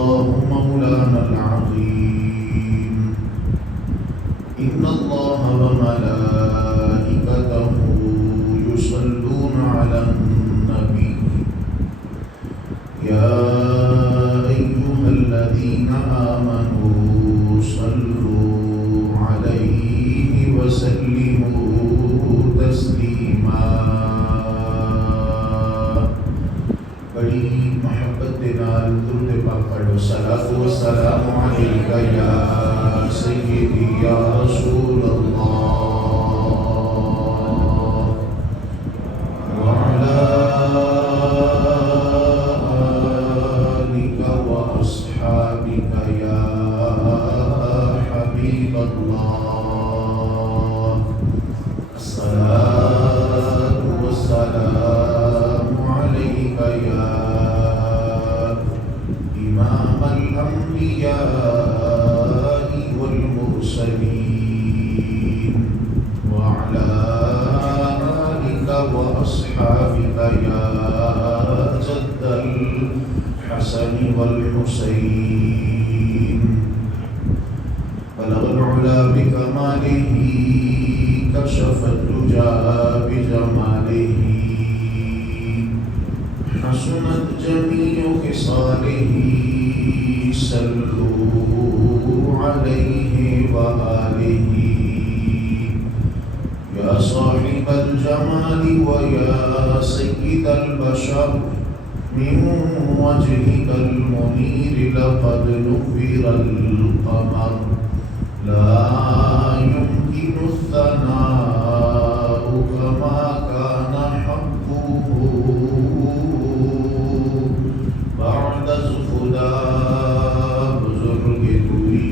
الله مولانا العظيم إن الله وملائكته يصلون على النبي يا أيها الذين آمنوا صلوا عليه وسلموا تسليما. بڑی محبت کے نال درود پاک پڑھو. صلاۃ و سلام علیک یا سیدی یا رسول اللہ وعلی آلک و اصحابک یا حبیب اللہ. الصلاۃ و السلام علیک یا إمام الأنبياء والمرسلين وعلى آلك وأصحابك يا جد الحسن والحسين. بلغ العلا بكماله كشف الدجى بجماله حسنت جميع خصاله صلوا عليه وآله يا صاحب الجمال ويا سيد البشر من وجهك المنير لقد نور القمر لا يمكن الثناء كما كان حقه بعد خدا بزرگ توی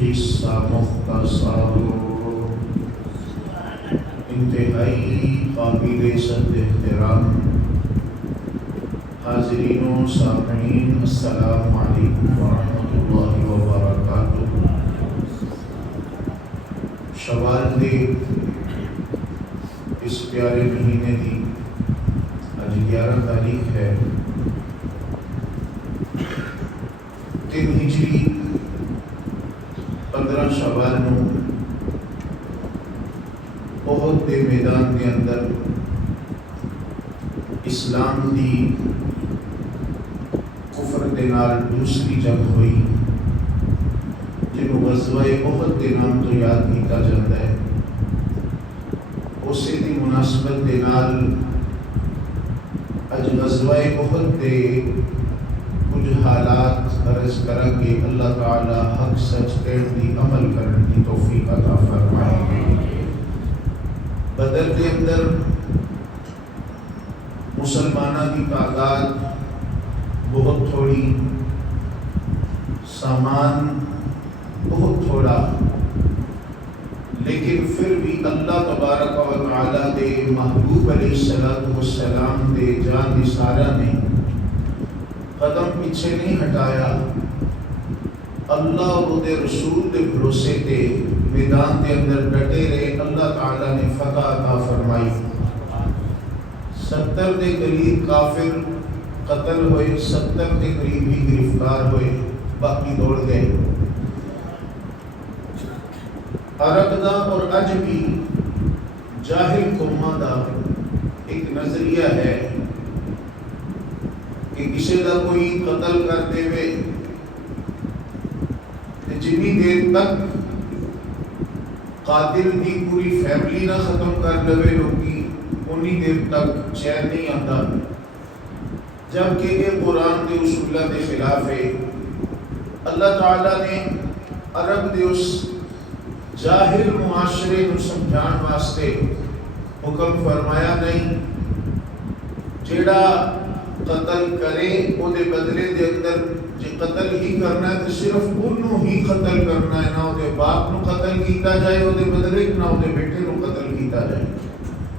قصہ مختصر. انتہائی قابل صد احترام حاضرین و سامعین، السلام علیکم ورحمۃ اللہ وبرکاتہ. شوال دے اس پیارے مہینے دی آج 11 تاریخ ہے. 3 ہجری 15 شوال نو احد دے میدان کے اندر اسلام دی کفر دے نال دوسری جنگ ہوئی جنہوں غزوہ احد دے نام تو یاد کیتا جاتا ہے. اسی دی مناسبت دے نال اج غزوہ احد دے کچھ حالات عرض کریں کہ اللہ تعالی حق سچ کہن دی عمل کرنے کی توفیق عطا فرمائے. بدر کے اندر مسلمانوں کی تعداد بہت تھوڑی، سامان بہت تھوڑا، لیکن پھر بھی اللہ تبارک و تعالی دے محبوب علیہ السلام دے جان نثارہ نے قدم پیچھے نہیں ہٹایا. اللہ اور دے رسول دے بھروسے تے میدان دے اندر ڈٹے رہے. اللہ تعالی نے فتح عطا فرمائی. 70 دے قریب کافر قتل ہوئے، 70 دے قریب ہی گرفتار ہوئے، باقی دوڑ گئے. عرب دا اور اج بھی جاہل قوماں دا ایک نظریہ ہے کہ کسی دا کوئی قتل کر دے وے جنی دیر تک قاتل دی پوری فیملی نہ ختم کر لوے لوگی انی دیر تک چین نہیں آتا. جبکہ یہ قرآن دے اصولہ دے خلاف ہے. اللہ تعالیٰ نے عرب دے اس جاہل معاشرے کو سمجھان واسطے حکم فرمایا نہیں جیڑا قتل کرے او دے بدلے دے اندر جے قتل ہی کرنا ہے تو صرف انہوں ہی قتل کرنا ہے، نہ او دے باپ نو قتل کیتا جائے او دے بدلے، نہ او دے بیٹے نو قتل کیتا جائے،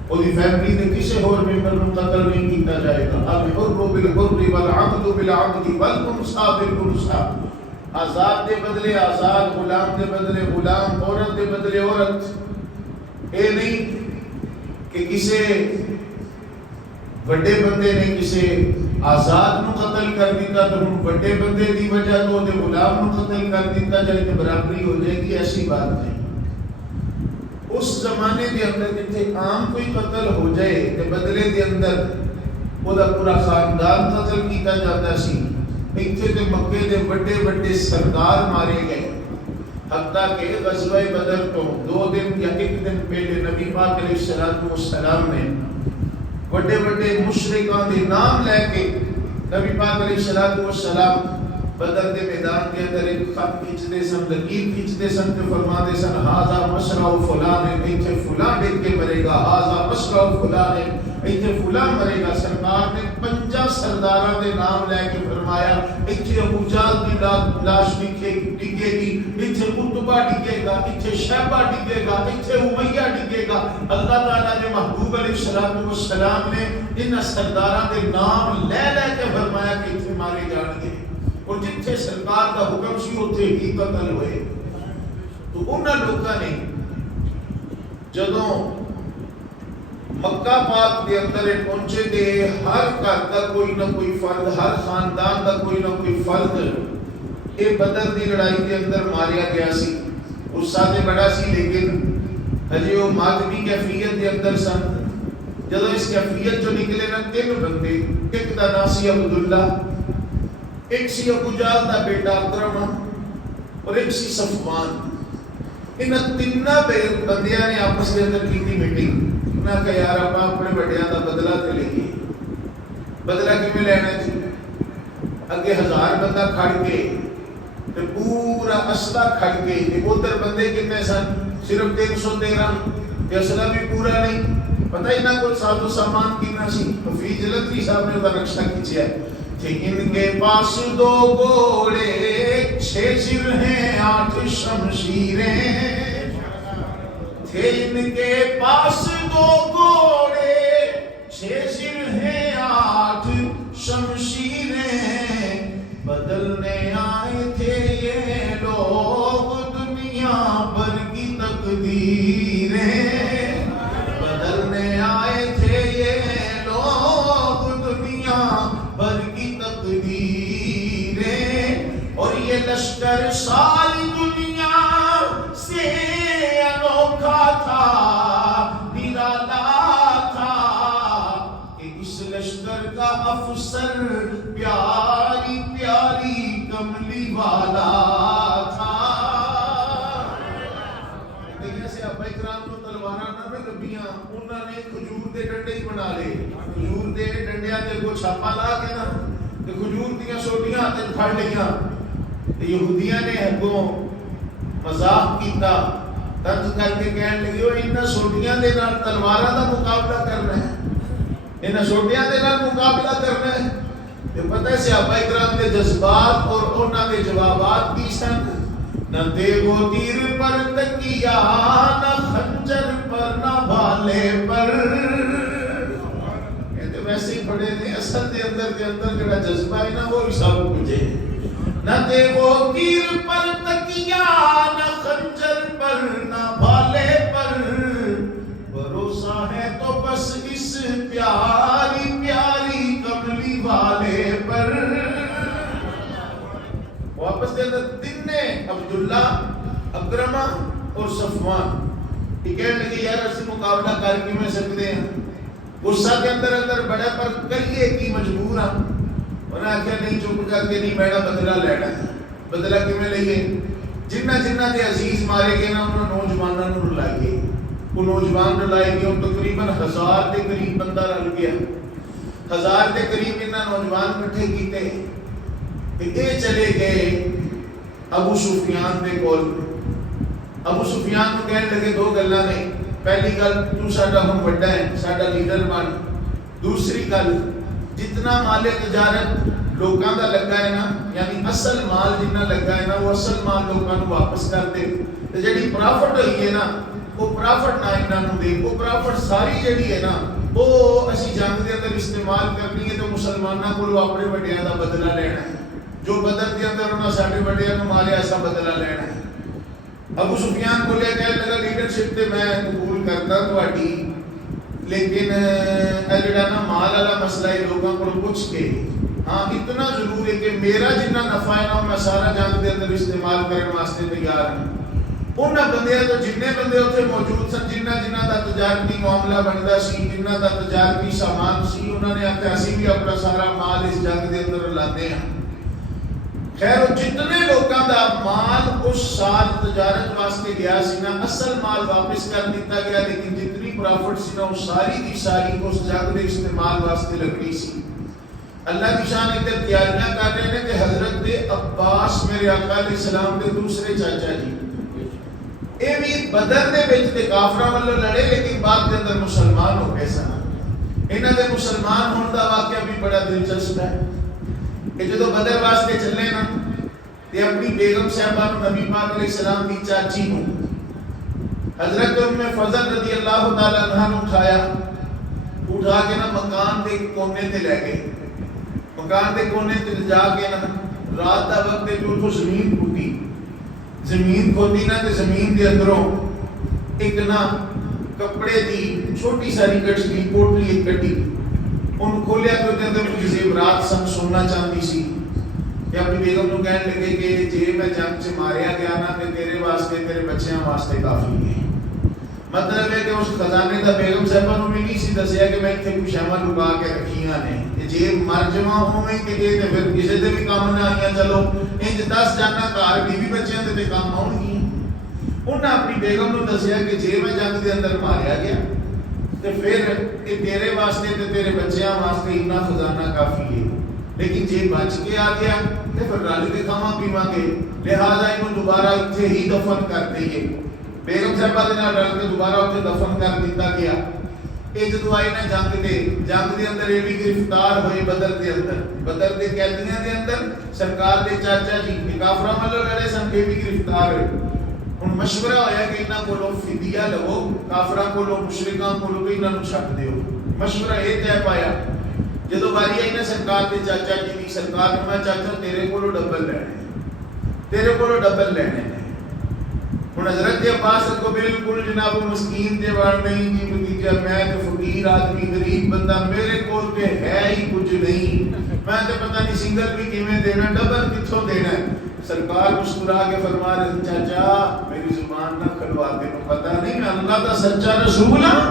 او دی فیملی دے کسے اور ممبر نو قتل نہیں کیتا جائے گا. الحر بالحر والعبد بالعبد والانثى بالانثى. آزاد دے بدلے آزاد، غلام دے بدلے غلام، عورت دے بدلے عورت. اے نہیں کہ کسے بڑے بندے نے کسے آزاد نو قتل کر دیتا تو ہم بڑے بندے دی وجہ تو دے غلام نو قتل کر دیتا جائے کہ برابری ہو جائے گی، ایسی بات نہیں۔ اس زمانے دے اندر جتھے عام کوئی قتل ہو جائے تے بدلے دے اندر وہ دا پورا خاندان قتل کیتا جاتا سی۔ ایتھے تے مکے دے بڑے بڑے سردار مارے گئے، حتیٰ کہ غزوہ بدر تو 2 دن یا 1 دن پہلے نبی پاک علیہ السلام نے بڑے بڑے مشرکان دے نام لے کے نبی پاک علیہ السلام بدر دے میدان کے اندر ایک خط کھینچتے سن، لکیر کھینچتے سن تو فرماتے سن ہاذا مشرع فلان، ایتھے فلاں ڈگ کے مرے گا، ہاذا مشرع فلان، ایتھے فلاں مرے گا۔ سرکار نے 50 سرداراں دے نام لے کے فرمایا ایتھے ابو جہل دی لاش ڈگے گی، ایتھے عتبہ ڈگے گا، ایتھے شیبہ ڈگے گا، ایتھے امیہ ڈگے گا۔ اللہ تعالیٰ نے محبوب علیہ السلام نے ان سرداراں دے نام لے لے کے فرمایا کہ ایتھے مارے جان گے، اور جتھے سرکار کا حکم سی اتھے ہی قتل ہوئے۔ تو انہاں لوگاں نے جدوں مکہ پاک دے اندر پہنچے دے ہر گھر کا کوئی نہ کوئی فرد، ہر خاندان کا کوئی نہ کوئی فرد اے بدر دی لڑائی دے اندر ماریا گیا سی۔ غصہ تے بڑا سی لیکن ہجے وہ مادمی کیفیت دے اندر سن۔ جدوں اس کیفیت جو نکلے نا 3 بندے، ایک دا نام سی عبداللہ، ایک سی ابو جہل دا بیٹا اکرم اور ایک سی صفوان۔ ان 3 بندیاں نے آپس کے اندر کی میٹنگ، انہاں کہ یار آپ اپنے بڑیاں دا بدلہ تے لئیے۔ بدلہ کیویں لینا جی؟ اگے 1000 بندہ کھڑ کے تے پورا اسلحہ کھڑ کے، ادھر بندے کتنے سن؟ صرف 313 تے اسلحہ بھی پورا نہیں۔ پتہ ہی نہ کوئی ساز و سامان کتنا سی۔ حفیظ جلندری صاحب نے اس کا نقشہ کھینچا ہے۔ ان کے پاس 2 گھوڑے 6 سر ہیں 8 شمشیریں، تھے ان کے پاس 2 گھوڑے 6 سر ہیں 8 شمشیریں، بدلنے آئے تھے یہ لوگ دنیا بھر کی تقدیریں، بدلنے آئے تھے یہ لوگ دنیا بھر کی تقدیریں، اور یہ لشکر ساری دنیا سے انوکھا تھا، نرالا تھا، کہ اس لشکر کا افسر پیاری پیاری کملی والا تھا۔ دیکھیں سے ابا اکرام کو تلواراں نہ لبیاں، انہوں نے کھجور دے ڈنڈے ہی بنا لے، کھجور دے ڈنڈیاں تے کو چھاپا لا کے نا تے کھجور دیاں سوٹیاں تے پھڑ لیاں، تے یہودیاں نے اگوں مذاق کیتا، طرز کر کے کہن لگے او انہاں سوٹیاں دے نال تلواراں دا مقابلہ کرنا ہے، انہاں سوٹیاں دے نال مقابلہ کرنا ہے۔ تے پتہ ہے صحابہ کرام دے جذبات اور انہاں دے جوابات کی سن، نہ تیغ و تیر پر تکیا، نہ خنجر پر، نہ بھالے پر، کہتے ویسے ہی پڑھے تھے، اصل دے اندر جڑا جذبہ ہے نا وہ حساب کچھ ہے۔ نہ تیغ و تیر پر تکیا، نہ خنجر پر، نہ بھالے پر، بھروسہ ہے تو بس اس پیاری پیاری کملی والے پر۔ واپس دے اندر 3 نے عبداللہ، اکرمہ اور صفوان، یہ کہنے لگے یار اسی مقابلہ کر کے میں سکتے ہیں، غصہ کے اندر بڑے پر کریے کی مجبور ہاں۔ انہوں نے آخیا نہیں، چپ کر کے نہیں، میرا بدلہ لینا ہے۔ بدلہ کیویں لئیے؟ جنہ دے عزیز مارے گئے نا انہوں نوجوانوں نے رلائیے، وہ نوجوان رلائے گئے، اور تقریباً 1000 کے قریب بندہ رل گیا، 1000 کے قریب انہاں نوجوان کٹھے کیتے، یہ چلے گئے ابو سفیان دے کول۔ ابو سفیان کو کہنے لگے 2 گلاں نے، پہلی گل تو ساڈا ہم بڑا ہے، ساڈا لیڈر بن، دوسری گل جتنا مال تجارت لوگاں دا لگا ہے نا، یعنی اصل مال جتنا لگا ہے نا وہ اصل مال لوگاں نوں واپس کر دے، تے جڑی پرافٹ ہوئی ہے نا وہ پرافٹ نہ انہاں نوں دے، وہ پرافٹ ساری جڑی ہے نا وہ اسی جنگ دے اندر استعمال کرنی ہے، تے مسلماناں کولوں اپنے وڈیاں دا بدلہ لینا ہے، جو بدر دے اندر انہاں ساڈے وڈیاں نوں ماریا ایسا بدلہ لینا ہے۔ ابو سفیان کو لے کے لگا لیڈرشپ تے میں قبول کرتا تہاڈی، لیکن جڑا نا مال والا مسئلہ ہے لوگوں کو پوچھ کے ہاں اتنا ضرور ہے کہ میرا جتنا نفع ہے نا میں سارا جنگ دے اندر استعمال کرنے واسطے تیار ہوں. انہاں بندے تو جتنے بندے اتنے موجود سن جنہ دا تجارتی معاملہ بنتا سی جنہ دا تجارتی سامان سی انہوں نے آخیا اسی بھی اپنا سارا مال اس جنگ دے اندر لانے ہیں. خیر جتنے لوگوں دا مال اس سال تجارت واسطے گیا سی نا اصل مال واپس کر دیتا گیا لیکن جتنی پرافٹ سی نا وہ ساری کی ساری اس جنگ دے استعمال واسطے لگنی سی. اللہ کی شان ادھر تیاریاں کر رہے ہیں کہ حضرت عباس میرے آقا علیہ السلام کے دوسرے چاچا جی اے بھی بدر دے وچ تے کافراں والوں لڑے لیکن بعد دے اندر مسلمان ہو گئے سن. انہاں دے مسلمان ہون دا واقعہ بھی بڑا دلچسپ ہے کہ جدوں بدر واسطے چلے نا تے اپنی بیگم صاحبہ نو نبی پاک علیہ السلام دی چاچی نو حضرت ام فضل رضی اللہ تعالی عنہا نے اٹھا کے نا مکان دے کونے تے لے گئے. مکان دے کونے تے جا کے نا رات دا وقت تے جو زمین پھٹی زمین کھودی نا تے زمین دے اندروں ایک نا کپڑے دی چھوٹی ساری کٹی پوٹلی ایک کٹی ان کھولیا تو دے اندر کچھ زیورات سن سونا چاندی سی. کہ اپنی بیگم نو کہنے لگے کہ جے میں جنگ سے ماریا گیا نا تے تیرے واسطے تیرے بچیاں واسطے کافی ہے. مطلب ہے کہ اس خزانے دا بیگم صاحبہ نو بھی نہیں سی دسیا کہ میں اتنے کچھ شیواں لگا کے رکھیاں نے جے مر جواں ہوویں کہ جے تے پھر کسے دے بھی کام نہ آئیاں. چلو انج 10 جانا گھر بیوی بچیاں دے تے کام آؤں گی. انہاں اپنی بیگم نو دسیا کہ جے میں جنگ دے اندر ماریا گیا تے پھر اے تیرے واسطے تے تیرے بچیاں واسطے اتنا خزانہ کافی ہے لیکن جے بچ کے آ گیا تے پھر رل کے کھاواں پیواں گے لہذا اینو دوبارہ اتنے ہی دفن کر دئیے. بیگم صاحبہ دے نال رل کے دوبارہ اتنے دفن کر دیتا گیا. اے جدوں آئی نا جنگ دے اندر اے بھی گرفتار ہوئے بدر دے قیدیاں دے اندر سرکار دے چاچا جی کافراں والوں لڑے سن کے بھی گرفتار ہوئے. ہن مشورہ ہویا کہ انہاں کولوں فدیہ لو کافراں کولوں مشرکاں کولوں کہ انہاں نوں چھڈ دیو. مشورہ اے طے پایا جدوں باری آئی نا سرکار دے چاچا جی دی سرکار نے میں چاچا تیرے کولوں ڈبل لینے ہن حضرت عباس کو بالکل جناب مسکین تے وڑ نہیں جی بھتیجا میں تے فقیر آدمی غریب بندہ میرے کول تے ہے ہی کچھ نہیں میں تے پتہ نہیں سنگل بھی کیویں دینا ڈبل کتھوں دینا. سرکار مسکرا کے فرما رہے چاچا میری زبان نہ کھلوا دے پتہ نہیں میں اللہ دا سچا رسول ہوں.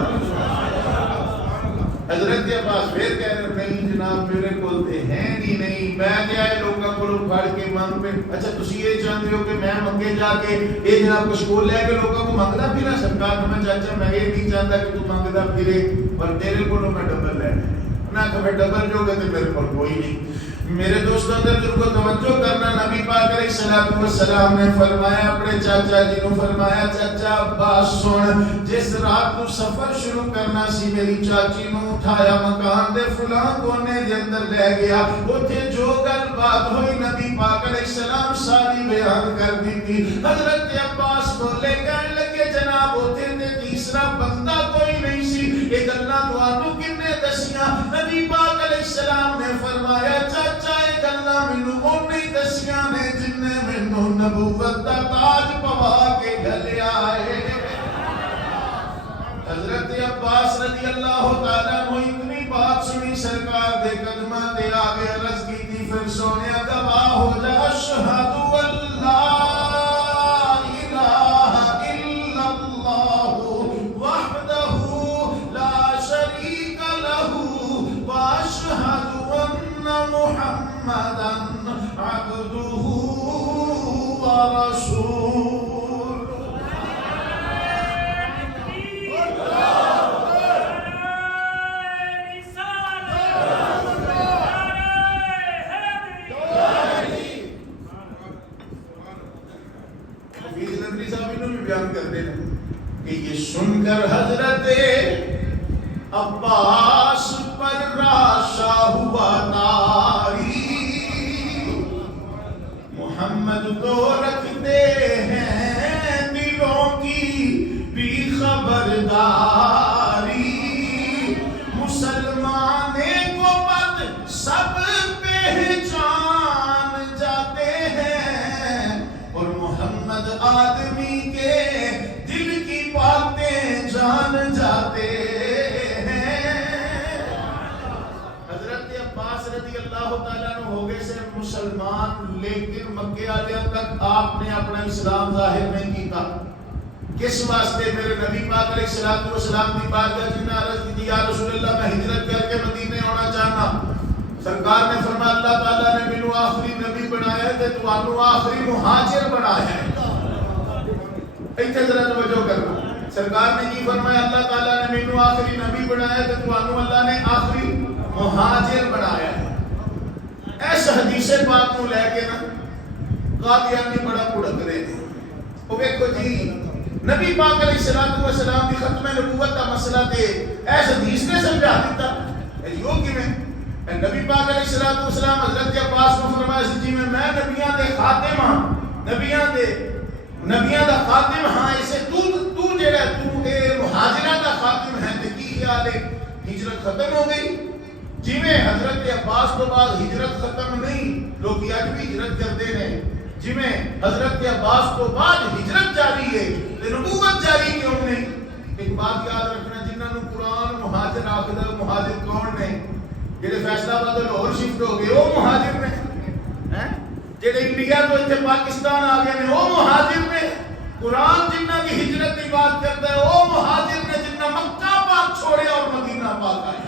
حضرت عباس پھر کہہ رہے نہیں جناب میرے کول تے ہیں نہیں میں تے آئے لوگاں کولوں پھڑ کے مانگ پہ اچھا تسی یہ چاہتے ہو کہ میں مکے جا کے اے جناب کچھ کول لے کے لوگوں کو منگدا پھرا. سرکار میں چاچا میں یہ نہیں چاہتا کہ تو منگدا پھرے پر تیرے کولوں میں ڈبل لینا نہ کہ ڈبل جو کہ میرے کول کوئی نہیں. میرے دوستوں ادھر کو توجہ کرنا نبی پاک علیہ السلام نے فرمایا اپنے چاچا جی کو فرمایا چاچا عباس سن جس رات تو سفر شروع کرنا سی میری چاچی نو اٹھایا مکان دے فلاں کونے دے اندر لے گیا اوتھے جو گل بات ہوئی نبی پاک علیہ السلام ساری بیان کر دی. حضرت عباس بولے کہنے لگے جناب اوتھے تے تیسرا بندہ کوئی نہیں سی یہ گلاں تانوں کنے دسیاں. نبی پاک علیہ السلام نے فرمایا چاچا یہ گلاں مینوں اونے دسیاں نے جن نے مینوں نبوت دا تاج پوا کے گھلیا ہے. حضرت عباس رضی اللہ تعالیٰ عنہ اتنی بات سنی سرکار دے قدماں تے آگے عرض کی تھی پھر سونیا گواہ ہو جا اشہد اللہ الہ الا اللہ وحدہ لا شریک لہ واشہد ان محمدا عبدہ ورسولہ. کہ یہ سن کر حضرت عباس پر راشا ہوا تاری محمد تو رکھتے ہیں دلوں کی بھی خبرداری مسلمانے کو بد سب پہچان جاتے ہیں اور محمد آدمی کے دل کی باتیں جان جاتے ہیں. اللہ تعالیٰ نے ہو گئے سے مسلمان، لیکن مکے والے تک آپ نے اپنا اسلام ظاہر نہیں کیتا. کس واسطے؟ میرے نبی پاک علیہ الصلوۃ والسلام کی بارگاہ جنہیں عرض کی یا رسول اللہ میں ہجرت کر کے مدینے آنا چاہنا. سرکار نے فرمایا اللہ تعالیٰ نے مینوں آخری نبی بنایا ہے تے تانوں آخری مہاجر بنایا ہے. ایتھے ذرا توجہ کرنا. سرکار نے کی فرمایا اللہ تعالیٰ نے مینوں آخری نبی بنایا ہے تے تانوں اللہ نے آخری مہاجر بنایا ہے. ایس حدیث پاک کو لے کے نا قادیانی بڑا بھڑک رہے تھے. وہ ویکھو جی نبی پاک علیہ الصلوۃ والسلام کی ختم نبوت کا مسئلہ تے ایس حدیث نے سمجھا دیتا. یوں کیویں؟ نبی پاک علیہ الصلوۃ والسلام حضرت عباس کو فرمایا جی میں نبیاں دے خاتم ہاں، نبیاں دا خاتم ہاں، اسے تو جڑا تو اے مہاجراں دا خاتم ہے تے کی خیال ہے ہجرت ختم ہو گئی؟ جویں حضرت عباس تو بعد ہجرت ختم نہیں، لوگ اج بھی ہجرت کرتے ہیں. جویں حضرت عباس تو بعد ہجرت جاری ہے تے نبوت جاری کیوں نہیں؟ ایک بات یاد رکھنا، جنہاں نوں قرآن مہاجر آکھدا، مہاجر کون نے؟ جڑے فیصلہ آباد لاہور شفٹ ہو گئے وہ مہاجر نے. جڑے انڈیا تو اتنے پاکستان آ گئے وہ مہاجر نے. قرآن جنہاں کی ہجرت کی بات کرتا ہے وہ مہاجر نے جنہاں مکہ پاک چھوڑے اور مدینہ پاک آئے.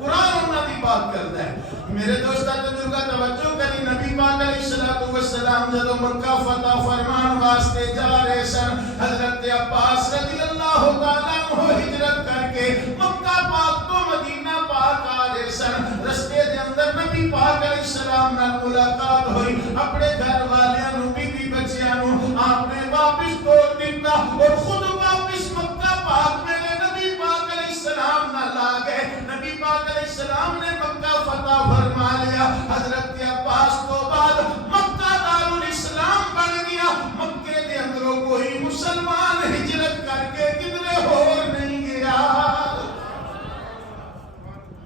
قرآن انہاں کی بات کرتا ہے. میرے دوستاں بزرگاں توجہ کری، نبی پاک علیہ الصلوۃ والسلام جب مکہ فتح فرمان واسطے جا رہے سن، حضرت عباس رضی اللہ تعالیٰ عنہ ہجرت کر کے مکہ پاک تو مدینہ پاک آ رہے سن. رستے دے اندر نبی پاک علیہ السلام نال ملاقات ہوئی. اپنے گھر والیاں نوں، بیوی بچیاں نوں آپ نے واپس توڑ دیتا اور خود واپس مکہ پاک میں نبی پاک علیہ السلام نال آ گئے. نبی پاک علیہ السلام نے مکہ فتح فرما لیا. حضرت عباس تو بعد مکہ دارالاسلام بن گیا. مکے دے اندروں کوئی مسلمان ہجرت کر کے کدھر ہور نہیں گیا.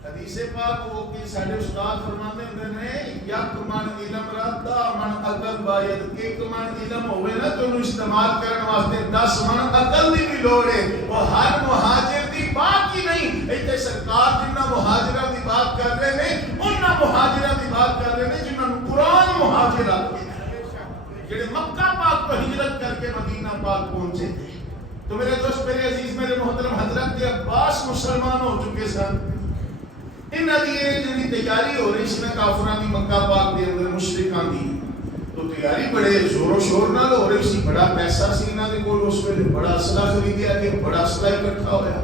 حدیث پاک وہ کہ سارے استاد فرماتے ہیں یک من علم ردا من عقل باید. ایک من علم ہوئے نا تو استعمال کرنے واسطے 10 من عقل دی بھی لوڑ ہے. وہ ہر مہاجر دی بات ہی نہیں. ایتھے سرکار جنہاں مہاجراں دی بات کر رہے ہیں انہاں مہاجراں دی بات کر رہے ہیں جنہاں قرآن مہاجر آتے ہیں، جڑے مکہ پاک کو ہجرت کر کے مدینہ پاک پہنچے تھے. تو میرے دوست، میرے عزیز، میرے محترم، حضرت عباس مسلمان ہو چکے سن. انہاں دی جڑی تیاری ہو رہی سی نا کافراں دی مکہ پاک دے اندر مشرکاں دی، تو تیاری بڑے زور و شور نال ہو رہی سی. بڑا پیسہ سی انہاں دے کول اس ویلے، بڑا اسلحہ خریدیا گیا، بڑا اسلحہ اکٹھا ہویا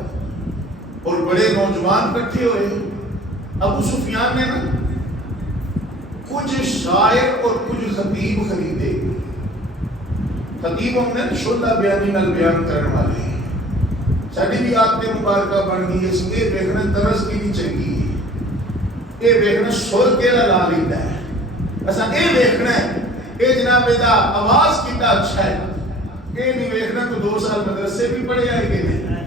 اور بڑے نوجوان اکٹھے ہوئے. ابو سفیان نے نا کچھ شاعر اور کچھ خطیب خریدے. خطیب ہم نے شدہ بیانی نال بیان کرنے والے ساری بھی عادت مبارکہ بن گئی. اس کے دیکھنا طرز کی بھی چنگی ہے، یہ دیکھنا سر کے لا لیتا ہے. ایسا یہ دیکھنا ہے یہ جناب دا آواز کتنا اچھا ہے. یہ نہیں دیکھنا تو 2 سال مدرسے بھی پڑھے آئے گے نہیں.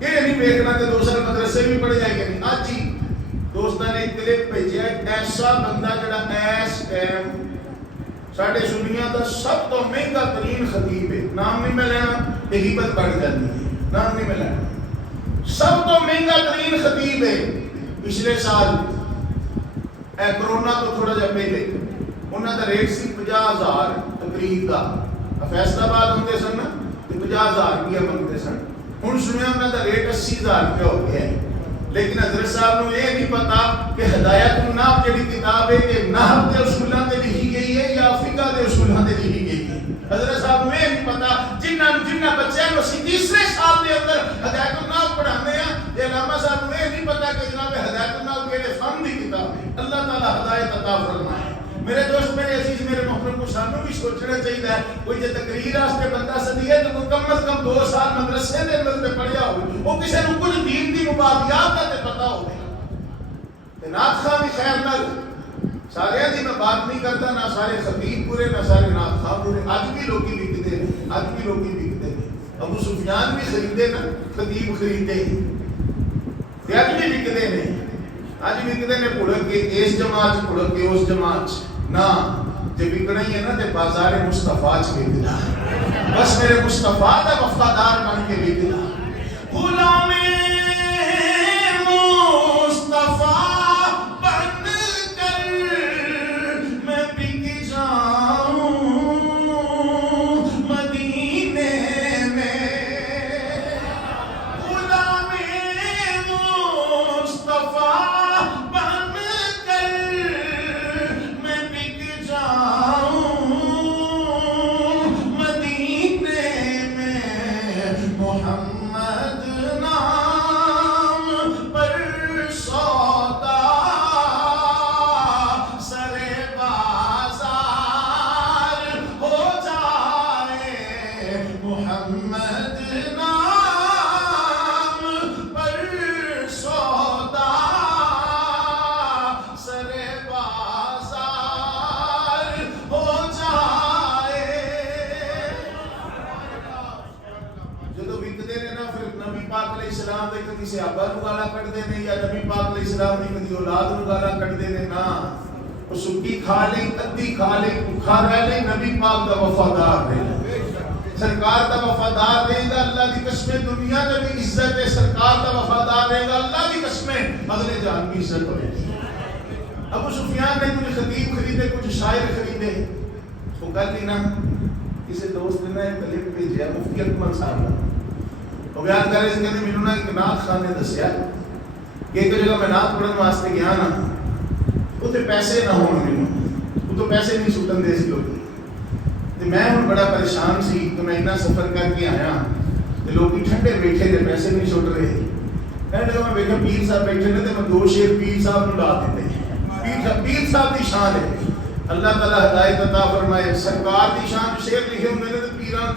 یہ نہیں دیکھنا کہ 2 سال مدرسے بھی پڑھے جائے گے نہیں. آج ہی دوستان نے ایک کلپ بھیجا ہے، ایسا بندہ جڑا ایس ٹائم ساڈے سنیاں دا سب تو مہنگا ترین خطیب ہے. نام نہیں میں لینا، غیبت بڑھ جاتی ہے. نام نہیں میں لینا. سب تو مہنگا ترین خطیب ہے. پچھلے سال کرونا تو تھوڑا جا پہلے انہاں دا ریٹ سی 50,000 تقریر دا. فیصلہ آباد ہوندے سن نا 50,000 روپیہ بنتے سن. ہن سنیا انہاں دا ریٹ 80,000 روپیہ ہو گیا ہے. لیکن حضرت صاحب نو یہ نہیں پتا کہ ہدایت النحو جڑی کتاب ہے کہ نحو دے اصولاں تے لکھی گئی ہے یا فقہ دے اصولاں تے لکھی گئی ہے. حضرت صاحب نو یہ نہیں پتا جنہ بچیاں نو 30 سال دے اندر ہدایت النحو پڑھانے ہیں. یہ علامہ صاحب نو یہ نہیں پتا کہ جناب ہدایت النحو کیڑے فن دی کتاب ہے. اللہ تعالی ہدایت عطا فرمائے. میرے دوست، میرے عزیز، میرے محترم، کو سانوں بھی سوچنا چاہیے کوئی جے تقریر واسطے بندہ سدی ہے تو کم از کم 2 سال مدرسے دے اندر تے پڑھیا ہو، وہ کسی نو کچھ دین دی مبادیات دا تے پتہ ہو. تے نعت خواہ بھی خیر نال سارے دی میں بات نہیں کرتا، نہ سارے خطیب برے نہ سارے نعت خواہ برے. اج بھی لوکی وکدے نے، اج بھی لوکی وکدے نے. ابو سفیان بھی خریدے نا، خطیب خریدے تے اج بھی وکدے نے. اج وکدے نے بھڑک کے اس جماعت بھڑک کے اس جماعت نہ جے وکنا ہی ہے نا تے بازار مصطفیٰ چ وکنا. بس میرے مصطفیٰ دا وفادار بن کے وکنا. غلام مصطفیٰ بن کر کسی ابا نو گالا کٹتے ہیں یا نبی پاک علیہ السلام کی کدی اولاد نو گالا کٹتے ہیں، نہ وہ سکی کھا لیں کدی کھا لیں بھوکا رہ لیں، نبی پاک دا وفادار رہے، سرکار دا وفادار رہے گا، اللہ کی قسمیں دنیا میں بھی عزت ہے، سرکار دا وفادار رہے گا، اللہ کی قسمیں اگلے جان بھی عزت ہوئے گی۔ ابو سفیان نے کچھ خطیب خریدے، کچھ شاعر خریدے، وہ کل ہی نا کسی دوست نے ایک کلپ بھیجا مفتی اکمل صاحب کا، وہ بیان کر رہے تھے کہ مینوں نا ایک نعت خان نے دسیا کہ ایک جگہ میں نعت پڑھن واسطے گیا نا، اتنے پیسے نہ ہون مینوں، وہ تو پیسے نہیں سٹن دے سی لوگ، تے میں ہن بڑا پریشان سی کہ میں اتنا سفر کر کے آیا تے لوگ ٹھنڈے بیٹھے تے پیسے نہیں سٹ رہے، میں جب میں ویکھا پیر صاحب بیٹھے نے تے میں دو شعر پیر صاحب نوں لا دیتے، پیر صاحب دی شان ہے، اللہ تعالیٰ ہدایت عطا فرمائے، سرکار دی شان شعر لکھے ہوندے نے تے پیراں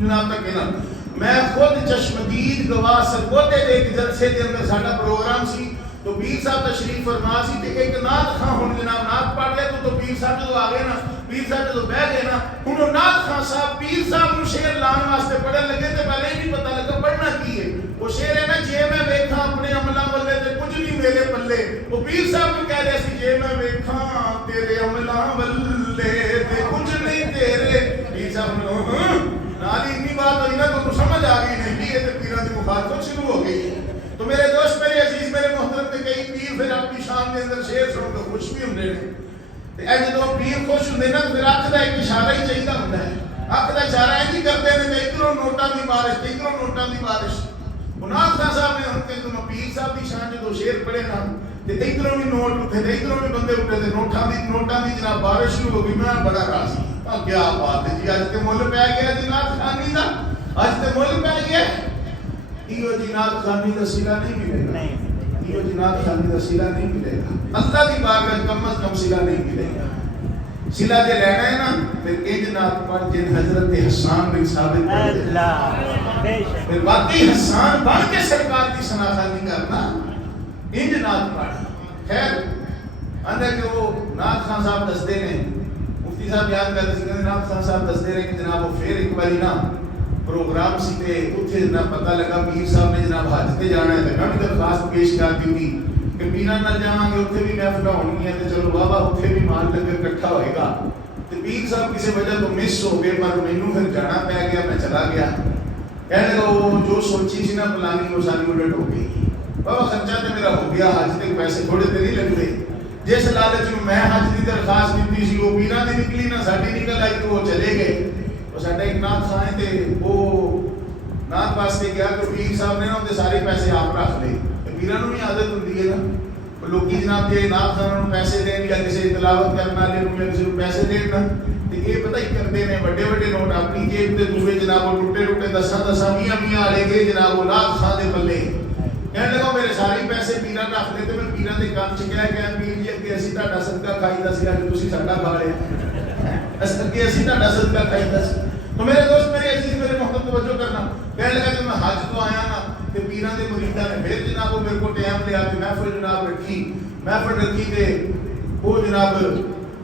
جناب تک کہنا، میں خود چشمدید گواہ سرگودے دے ایک جلسے دے اندر ساڈا پروگرام سی، تو پیر صاحب تشریف فرما سی تے ایک نعت خاں ہن جناب نعت پڑھ لے تو پیر صاحب جو آ گئے نا، پیر صاحب جو بیٹھ گئے نا، ہن نعت خاں صاحب پیر صاحب نوں شعر لان واسطے پڑھن لگے تے پہلے ہی نہیں پتہ لگا پڑھنا کی ہے، وہ شعر ہے نا جے میں ویکھاں اپنے عملاں والے تے کچھ نہیں میرے پلے، وہ پیر صاحب نوں کہہ رہے سی جے میں ویکھاں تیرے عملاں والے تے کچھ نہیں تیرے، پیر صاحب نوں نال اتنی بات ہوئی نا تو سمجھ آ گئی نہیں کہ یہ تے پیراں دی مخالفت شروع ہو گئی۔ تو میرے دوست میرے عزیز میرے محترم تے کئی پیر پھر اپنی شان دے اندر شعر سن کے خوش بھی ہوندے نے، تے اے جدوں پیر خوش ہوندے نا پھر اکھ دا ایک اشارہ ہی چاہیدا ہوندا ہے، اکھ دا اشارہ ہی کرتے نے تے ادھروں نوٹاں دی بارش تے ادھروں نوٹاں دی بارش، مناف خان صاحب نے ہن تے جدوں پیر صاحب دی شان جدوں شعر پڑھے نا تے ادھروں بھی نوٹ اٹھے تے ادھروں بھی بندے اٹھے تے نوٹاں دی جناب بارش شروع ہو گئی، میں بڑا راضی کیا بات ہے جی، اج تے مل پی گیا جناب خانی دا، اج تے مل پی گیا، یہ جناب خانی کا صلہ نہیں ملے گا، یہ جناب خانی کا صلہ نہیں ملے گا، اللہ کی بارگاہ کم از کم صلہ نہیں ملے گا، صلہ دے لینا ہے نا پھر یہ جناب پڑھ جن حضرت حسان بن ثابت پھر باقی حسان بن کے سرکار کی شناختی کرنا ان جناب پڑھ، خیر اندر کہ وہ نعت خان صاحب دستے نے، مفتی صاحب بیان کرتے ہیں کہ نعت خان صاحب دستے رہے کہ جناب وہ پھر ایک باری نا پروگرام سی تے اتھے جناب پتہ لگا پیر صاحب نے جناب حج تے جانا ہے تے میں بھی درخواست پیش کر دی کہ پیراں نال جاواں گے اتھے بھی محفلاں ہونگیاں تے چلو بابا اتھے بھی مال لنگر اکٹھا ہوئے گا، تے پیر صاحب کسی وجہ تو مس ہو گئے پر مینوں پھر جانا پے گیا، میں چلا گیا، کہنے لگا وہ جو سوچی سی نا پلاننگ وہ ساری الٹ ہو گئی، بابا خرچہ تے میرا ہو گیا، حج تے پیسے تھوڑے تے نہیں لگتے، جس لالچ میں میں حج کی درخواست دیتی سی وہ پیراں دی نکلی نہ ساڈی نکل آئی تو وہ چلے گئے، وہ ساڈا ایک نعت خان تے وہ نعت واسطے گیا کہ پیر صاحب نے نا اندے سارے پیسے آپ رکھ لے، پیراں نوں بھی عادت ہوندی ہے نا لوکی جناب جے نعت خاناں نوں پیسے دین یا کسی تلاوت کرن والے نوں یا کسی نوں پیسے دین نا تے یہ پتہ ہی کردے نے بڑے بڑے نوٹ اپنی جیب تے دوسرے جناب وہ ٹوٹے ٹوٹے 10 والے گئے جناب وہ نعت خان دے پلے، کہنے لگا میرے سارے پیسے پیراں رکھ لے تے میں پیراں دے کان چ کہہ پیر جی اگے اسی تہاڈا صدقہ کھائیدا سی اج تسی ساڈا کھا لیا، اس اگے اسی تہاڈا صدقہ کھائیدا سی، تو میرے دوست میرے عزیز میرے محترم توجہ کرنا، کہنے لگا کہ میں حج تو آیا نا تے پیراں دے مریداں نے پھر جناب وہ میرے کو ٹائم لیا تے محفل جناب رکھی تے وہ جناب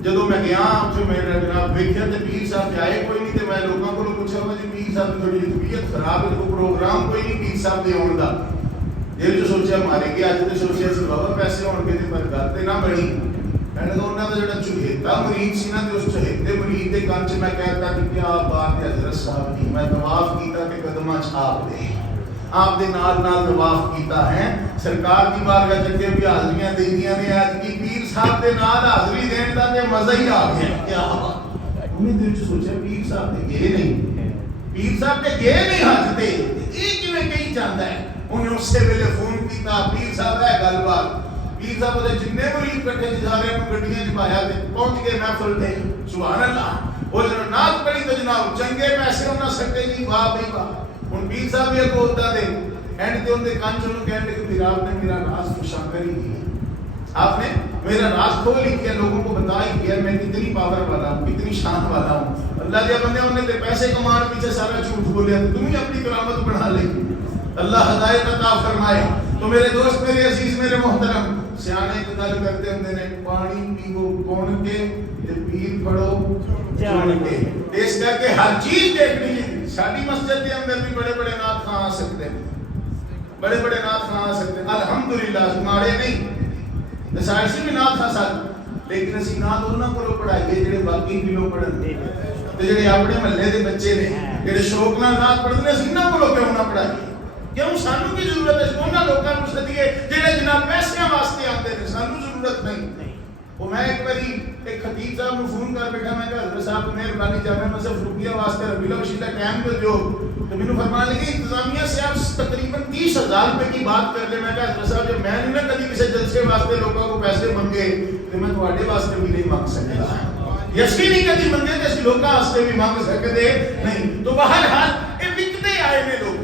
جدوں میں گیا اتھے میں جناب ویکھیا تے پیر صاحب جائے کوئی نہیں تے میں لوکاں کولوں پوچھا جی پیر صاحب دی تھوڑی طبیعت خراب ہے تو پروگرام کوئی نہیں پیر صاحب دے آਉਣ دا، دل چ سوچیا مارے گیا اج تے سوچیا سی بابا پیسے ہون گے تے پر گل تے نہ بنی، کہنے لگا انہاں دا جڑا چہیتا مرید سی نا تے اس چہیتے مرید دے کان چ میں کہتا کہ کیا بات ہے حضرت صاحب دی، میں طواف کیتا تے قدماں چھاپ دے آپ دے نال نال طواف کیتا ہے، سرکار دی بارگاہ چ بھی حاضریاں دیندیاں نے، اج کی پیر صاحب دے نال حاضری دین دا تے مزہ ہی آ گیا، کیا انہیں دل چ سوچیا پیر صاحب تے گئے نہیں، پیر صاحب تے گئے نہیں حج تے یہ کیویں کہی جاندا ہے، انہیں اسی ویلے فون کیتا پیر صاحب ہے گل بات، پیر صاحب دے جننے مرید کٹھے سارے نوں گڈیاں چ پایا تے پہنچ گئے محفل تے، سبحان اللہ، وہ جناب نعت پڑھی تے جناب چنگے پیسے انہاں سٹے جی واہ بھائی واہ، ہن پیر صاحب بھی اگوں ہوتا دے اینڈ تے اندے کان چوں کہنے کہ پھر آپ نے میرا راز فشا کر ہی دیا، آپ نے میرا راز کھول ہی دیا، لوگوں کو بتا ہی دیا میں کتنی پاور والا ہوں، کتنی شان والا ہوں، اللہ دے بندے انہوں نے پیسے کمان پیچھے سارا جھوٹ بولیا تو تم ہی اپنی کرامت بنا لے، اللہ ہدایت عطا فرمائے۔ تو میرے دوست میرے عزیز میرے محترم سیانے ایک گل کرتے ہوندے نے پانی پیو کون کے تے پیر پڑھو جان کے، اس کر کے ہر چیز دیکھنی ہے، ساری مسجد کے اندر بھی بڑے بڑے نعت خواں آ سکتے ہیں، بڑے بڑے نعت خواں آ سکتے ہیں الحمدللہ ماڑے نہیں سائنسی بھی نعت کھا سکتے لیکن اسی نعت انہاں کو پڑھائیے جڑے باقی بھی لوگ پڑھن تے جڑے اپنے محلے دے بچے نے جڑے شوق نال نعت پڑھدے نے اسی انہاں کو کیوں نہ پڑھائیے کیوں سانو کی ضرورت ہے انہاں لوکاں نوں سدیے جڑے جناب پیسے واسطے آندے نے سانو ضرورت نہیں وہ میں ایک باری ایک خطیب صاحب کو فون کر بیٹھا میں کہا حضرت صاحب مہربانی جامع مسجد فروخیہ واسطے ربیع الاول ٹائم کو جو تو مینوں فرمانے لگے انتظامیہ سے آپ تقریباً 30,000 روپے کی بات کر لیں میں کہا حضرت صاحب جب میں نے نہ کبھی کسی جلسے واسطے لوگوں کو پیسے منگے تو میں تواڈے واسطے بھی نہیں مانگ سکتا یسکی نہیں کبھی منگے تے اسی لوکاں واسطے بھی مانگ سکتے نہیں تو بہرحال اے وکدے آئے نے لوگ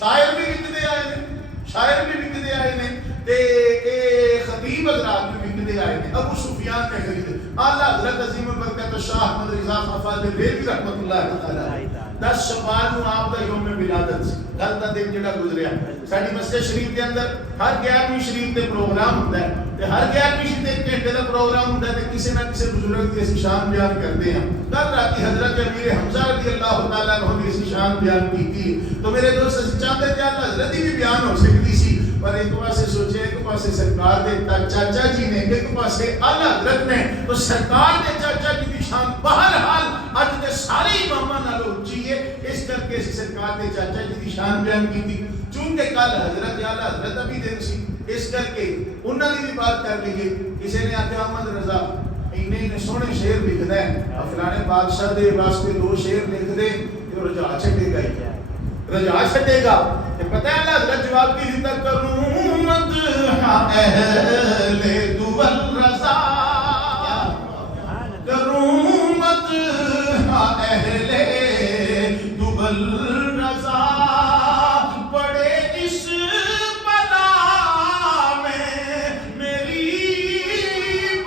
شاعر بھی وکدے آئے نے شاعر بھی وکدے آئے نے تے اے خطیب حضرات بھی وکدے آئے نے ابو سفیان نے خریدے اعلیٰ حضرت عظیم البرکت شاہ احمد رضا خفاض بریلوی رحمۃ اللہ تعالی 10 شوال نو آپ دا یوم ولادت سی کل دا دن جڑا گزریا ساڈی مسجد شریف دے اندر ہر 11ویں شریف تے پروگرام ہوندا ہے تے ہر 11ویں شریف تے ایک گھنٹے دا پروگرام ہوندا ہے تے کسی نہ کسی بزرگ دی اسی شان بیان کرتے ہیں کل رات حضرت امیر حمزہ رضی اللہ تعالی عنہ دی اسی شان بیان کی تو میرے دوست اسی چاہتے تھے اللہ حضرت بھی بیان ہو سکتی سی پر ایک پاسے سوچے ایک پاسے سرکار دے چاچا جی نے ایک پاسے اعلیٰ حضرت نے تو سرکار دے چاچا جی کی شان بہرحال اج دے سارے اماماں نالوں اونچی ہے اس کر کے سرکار دے چاچا جی کی شان بیان کی تھی چونکہ کل حضرت اعلیٰ حضرت ابھی دن سی اس کر کے انہاں دی بھی بات کر لیجیے کسی نے آخیا احمد رضا انہیں سونے شعر لکھنا ہے فلانے بادشاہ دے واسطے 2 شعر لکھ دے جو رجا چھٹے گا ہی رجا چھٹے گا پتہ ہے اللہ حضرت جواب کی دیتا کروں مدح اہل دول رضا کروں مدح اہل دول رضا پڑے اس بلا میں میری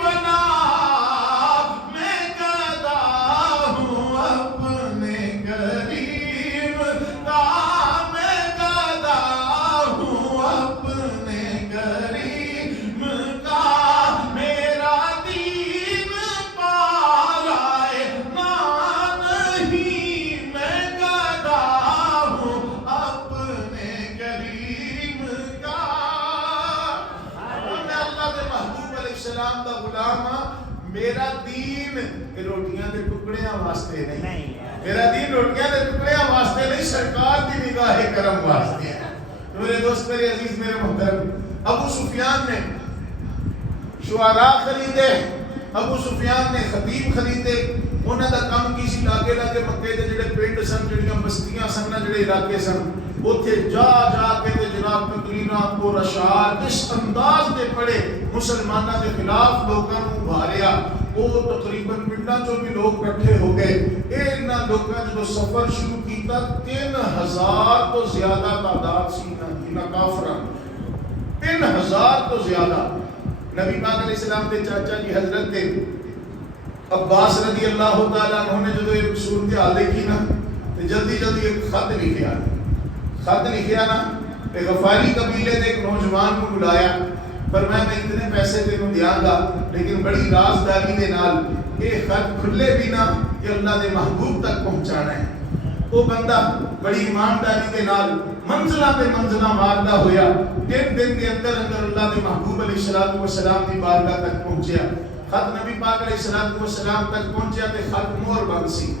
بلا میں گدا ہوں اپنے کریم کا میرا دین روٹیاں دے ٹکڑیاں واسطے نہیں میرا دین روٹیاں دے ٹکڑیاں واسطے نہیں سرکار دی نگاہ کرم واسطے ہے میرے دوست میرے عزیز میرے محترم ابو سفیان نے شعراء خریدے ابو سفیان نے خطیب خریدے انہاں دا کم کی سی لاگے لاگے مکے دے جڑے پنڈ سن جڑیاں بستیاں سن جڑے علاقے سن اوتھے جا جا کے تے جناب تقریرات کو اشعار اس انداز دے پڑھے مسلماناں دے خلاف لوکاں نوں بھاریا وہ تقریباً پنڈاں چوں بھی لوگ اکٹھے ہو گئے انہاں لوکاں جدوں سفر شروع کیتا 3000 تو زیادہ تعداد سی انہاں کافراں 3000 تو زیادہ نبی پاک علیہ السلام دے چاچا جی حضرت عباس رضی اللہ تعالیٰ عنہ نے جدوں ایک صورتحال دیکھی نا تے جلدی جلدی ایک خط لکھیا نا تے غفاری قبیلے دے ایک نوجوان کو بلایا پر میں اتنے پیسے تینوں دیاں گا لیکن بڑی رازداری دے نال یہ خط کھلے بھی نہ کہ اللہ دے محبوب تک پہنچانا ہے وہ بندہ بڑی ایمانداری دے نال منزلہ پہ منزلہ ماردا ہویا 3 دن کے اندر اندر اللہ دے محبوب علیہ السلام کی بارگاہ تک پہنچیا خط نبی پاک علیہ السلام تک پہنچیا تے خط مہر بند سی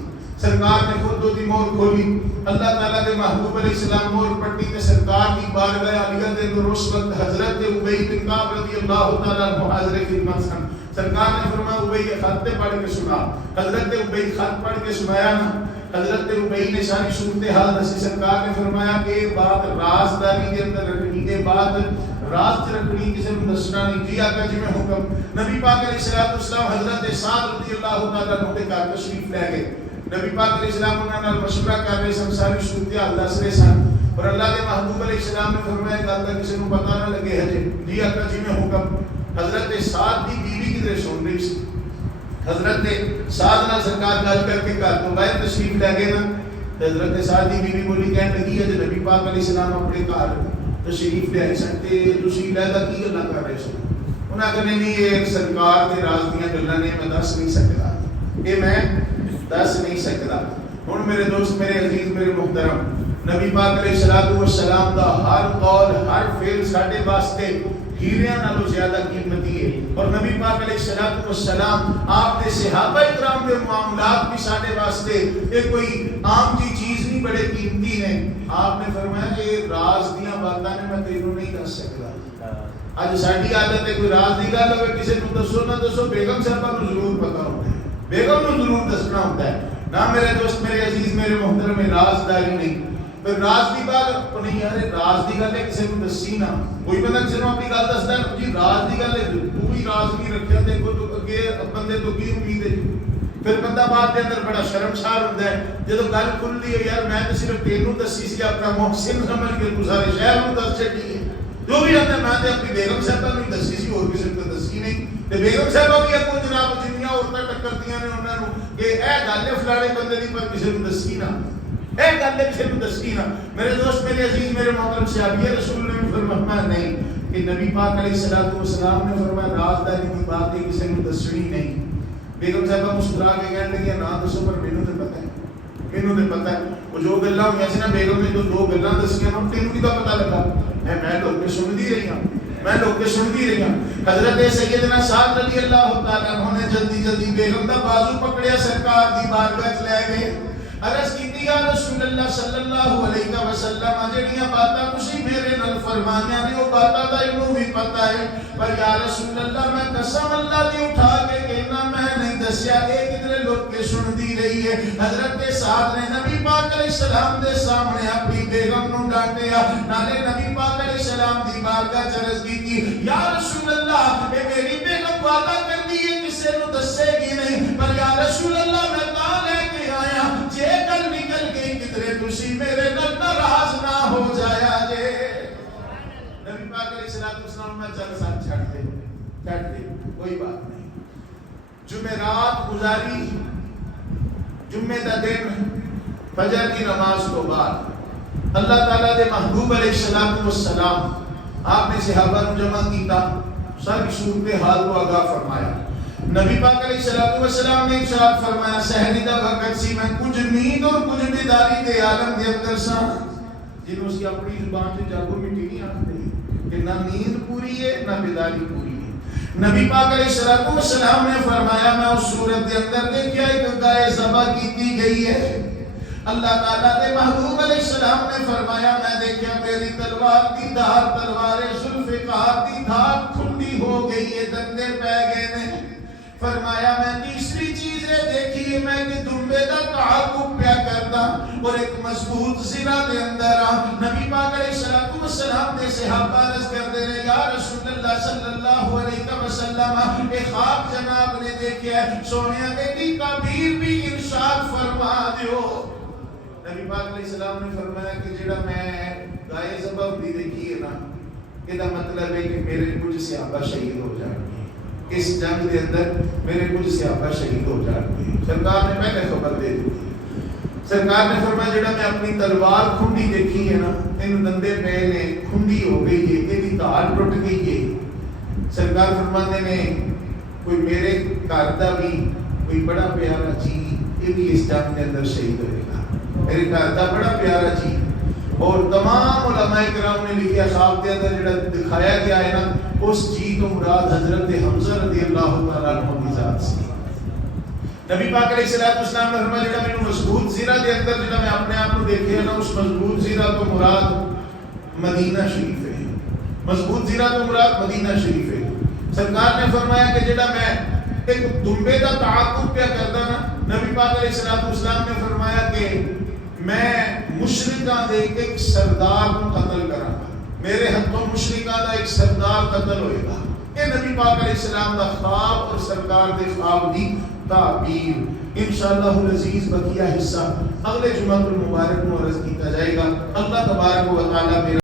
سرکار نے خود دی مہر کھولی اللہ تعالیٰ دے محبوب علیہ السلام مہر پٹی تے سرکار کی بارگاہ عالیہ دے اندر اس وقت حضرت ابی بن کعب رضی اللہ تعالیٰ عنہ حاضر خدمت سن سرکار نے فرمایا ابی یہ خط پڑھ کے سنا حضرت ابی خط پڑھ کے سنایا نا حضرت ابی نے ساری صورتحال دسی سرکار نے فرمایا کہ یہ بات رازداری کے اندر رکھنی یہ بات راز رکھنی کسی کو دسنا نہیں جی آقا جی میں حکم نبی پاک علیہ السلام حضرت سعد رضی اللہ تعالیٰ عنہ کے گھر تشریف لے گئے نبی پاک علیہ السلام انہوں نے مشورہ کر رہے سن ساری صورتحال دس رہے سن اور اللہ کے محبوب علیہ السلام نے فرمایا گل کا کسی کو پتہ نہ لگے ہے جی آقا جی میں حکم حضرت سعد کی بیوی کدھر سن رہی سی حضرت سعد نال سرکار گل کر کے گھر تو باہر تشریف لے گئے نا حضرت سعد کی بیوی بولی کہنے لگی ہے جب نبی پاک علیہ السلام اپنے گھر تشریف لے آئے سن تے تسی علیحدہ کی گلاں کر رہے سن انہاں کہنے نہیں یہ سرکار دے راز دیاں گلاں نے میں دس نہیں سکدا یہ میں دس نہیں سکدا ہن میرے دوست میرے عزیز میرے محترم نبی پاک علیہ الصلوۃ والسلام دا ہر قول ہر فعل ساڈے واسطے ہیریاں نالوں زیادہ قیمتی ہے. اور نبی پاک علیہ الصلوۃ والسلام آپ نے صحابہ کرام کے معاملات بھی ساڈے واسطے یہ کوئی عام جی چیز نہیں، بڑے قیمتی نے. آپ نے فرمایا کہ راز دیاں باتاں نے میں تینوں نہیں دس سکتا. اج ساڈی عادت ہے کوئی راز دی گل ہوے کسے نوں دسو نہ دسو، بیگم صاحبہ نوں ضرور پتہ ہوندا ہے، بیگم نوں ضرور دسنا ہوتا ہے. نہ میرے دوست میرے عزیز میرے محترم رازداری نہیں. پھر راز دی بات نہیں یار راز دی گل ہے کسی نوں دسی نہ. کوئی بندہ کسی نوں اپنی گل دسدا ہے جی راز دی گل ہے تو ہی راز نہیں رکھیا دیکھو تو اگے بندے تو کی امید ہے. پھر بندہ بات دے اندر بڑا شرمسار ہوندا ہے جدوں گل کھلدی ہے یار میں تو صرف تینوں دسی سی اپنا محسن سمجھ کے تو سارے شہر نوں دس چھڈی ہے. جو بھی آتا میں تے اپنی بیگم صاحبہ نوں دسی سی اور کسی کو دسی نہیں. تے بیگم صاحبہ بھی اپنے جناب جنیاں عورتاں ٹکردیاں نے انہاں نوں کہ اے گل ہے فلانے بندے دی پر کسی نوں دسی نہ، اے گل ہے کسی نوں دسی نہ. میرے دوست میرے عزیز میرے محترم صحابی رسول نے فرمایا نہیں کہ نبی پاک علیہ الصلوۃ والسلام نے فرمایا رازداری کی بات ہے کسی نوں دسنی نہیں. بیگم صاحبہ مسکرا کے کہنے لگی نہ دسو پر مینوں تے پتہ ہے، مینوں تے پتہ ہے. وہ جو گلاں ہوئیاں سی نا بیگم نے جو دو گلاں دسیاں نا تینوں کیدا پتہ لگا؟ میں لوگ کے سندی رہی ہوں، میں لوگ کے سندی رہی ہوں. حضرت سیدنا سعد رضی اللہ تعالیٰ عنہ نے جلدی جلدی بیگم دا بازو پکڑیا سرکار دی بارگاہ چ لے گئے. عرض کیتی یا رسول اللہ صلی اللہ علیہ وسلم جڑیاں باتاں تسی میرے نال فرمائیاں نے وہ باتاں دا انہوں بھی پتہ ہے پر یا رسول اللہ میں قسم اللہ دی اٹھا کے کہنا میں نہیں دسیا اے کدھر لوگ کے سندی رہی ہے. حضرت سعد نے نبی پاک علیہ السلام دے سامنے اپنی بیگم نوں ڈانٹیا نالے نبی پاک علیہ السلام دی بارگاہ چ عرض کیتی یا رسول اللہ اے میری بیگم وعدہ کردی ہے کسے نوں دسے گی نہیں پر یا رسول اللہ میں تا لے کے آیا جے گل نکل گئی کدھر تسی میرے نال ناراض نہ ہو جایا جے. نبی پاک علیہ السلام میں چل ساتھ چھڑ دے کوئی بات نہیں. جمعرات گزاری، جمعے دا دن فجر کی نماز تو بعد اللہ تعالیٰ دے محبوب علیہ السلام والسلام آپ نے صحابہ نو جمع کیتا، سب صورتحال کو آگاہ فرمایا. نبی پاک علیہ الصلوۃ والسلام نے ارشاد فرمایا سحری دا وقت سی میں کچھ نیند اور کچھ بیداری دے عالم دے اندر سا جنہوں اس کی اپنی زبان سے جاگو مٹی نہیں آتے کہ نہ نیند پوری ہے نہ بیداری پوری ہے. نبی پاک علیہ الصلوۃ والسلام نے فرمایا میں اس صورت کے اندر دیکھیا ایک گائے ذبح کیتی گئی ہے. اللہ تعالیٰ دے محبوب علیہ السلام نے فرمایا میں دیکھیا میری تلوار دی دھار تلوار ذوالفقار دی دھار کھلی ہو گئی ہے، دندے پہ گئے نے. فرمایا میں تیسری چیز دیکھی میں کہ دمبے دا تعاقب پیا کرتا اور ایک مضبوط زرہ دے اندر نبی پاک علیہ الصلوۃ والسلام نے صحابہ عرض کرتے ہیں یا رسول اللہ صلی اللہ علیہ وسلم اے خواب جناب نے دیکھا ہے سونیا ایک تعبیر بھی ارشاد فرما دیو. نبی پاک علیہ السلام نے فرمایا کہ جڑا میں گائے ذبح دی دیکھی ہے نا یہ دا مطلب ہے کہ میرے کچھ صحابہ شہید ہو جائیں گے اس جنگ دے اندر، میرے کچھ صحابہ شہید ہو جائیں گے. سرکار نے پہلے خبر دے دی. سرکار نے فرمایا جڑا میں اپنی تلوار کھنڈی دیکھی ہے نا تین دندے پے نے کھنڈی ہو گئی ہے یہ دھار ٹوٹ گئی ہے. سرکار فرماتے نے کوئی میرے گھر دا بھی کوئی بڑا پیارا جی یہ بھی اس جنگ کے اندر شہید ہوئے گا، میرے گھر دا بڑا پیارا جی. اور تمام علماء کرام نے لکھا خواب کے اندر جڑا دکھایا گیا ہے نا اس جی تو مراد حضرت حمزہ رضی اللہ تعالیٰ عنہ کی ذات سے. نبی پاک علیہ الصلوۃ والسلام نے فرمایا جڑا میں مضبوط زرہ دے اندر جڑا میں اپنے آپ کو دیکھیا نا اس مضبوط زرہ تو مراد مدینہ شریف ہے، مضبوط زرہ تو مراد مدینہ شریف ہے. سرکار نے فرمایا کہ جڑا میں ایک دمبے دا تعاقب پیا کردا نا نبی پاک علیہ الصلوۃ والسلام نے فرمایا کہ میں مشرکاں دے ایک سردار کو قتل کراں گا، میرے ہاتھوں مشرکاں دا ایک سردار قتل ہوئے گا. یہ نبی پاک علیہ السلام دا خواب اور سرکار دے خواب دی تعبیر. انشاءاللہ العزیز بقیہ حصہ اگلے جمعہ المبارک میں عرض کیتا جائے گا. اللہ تبارک و تعالی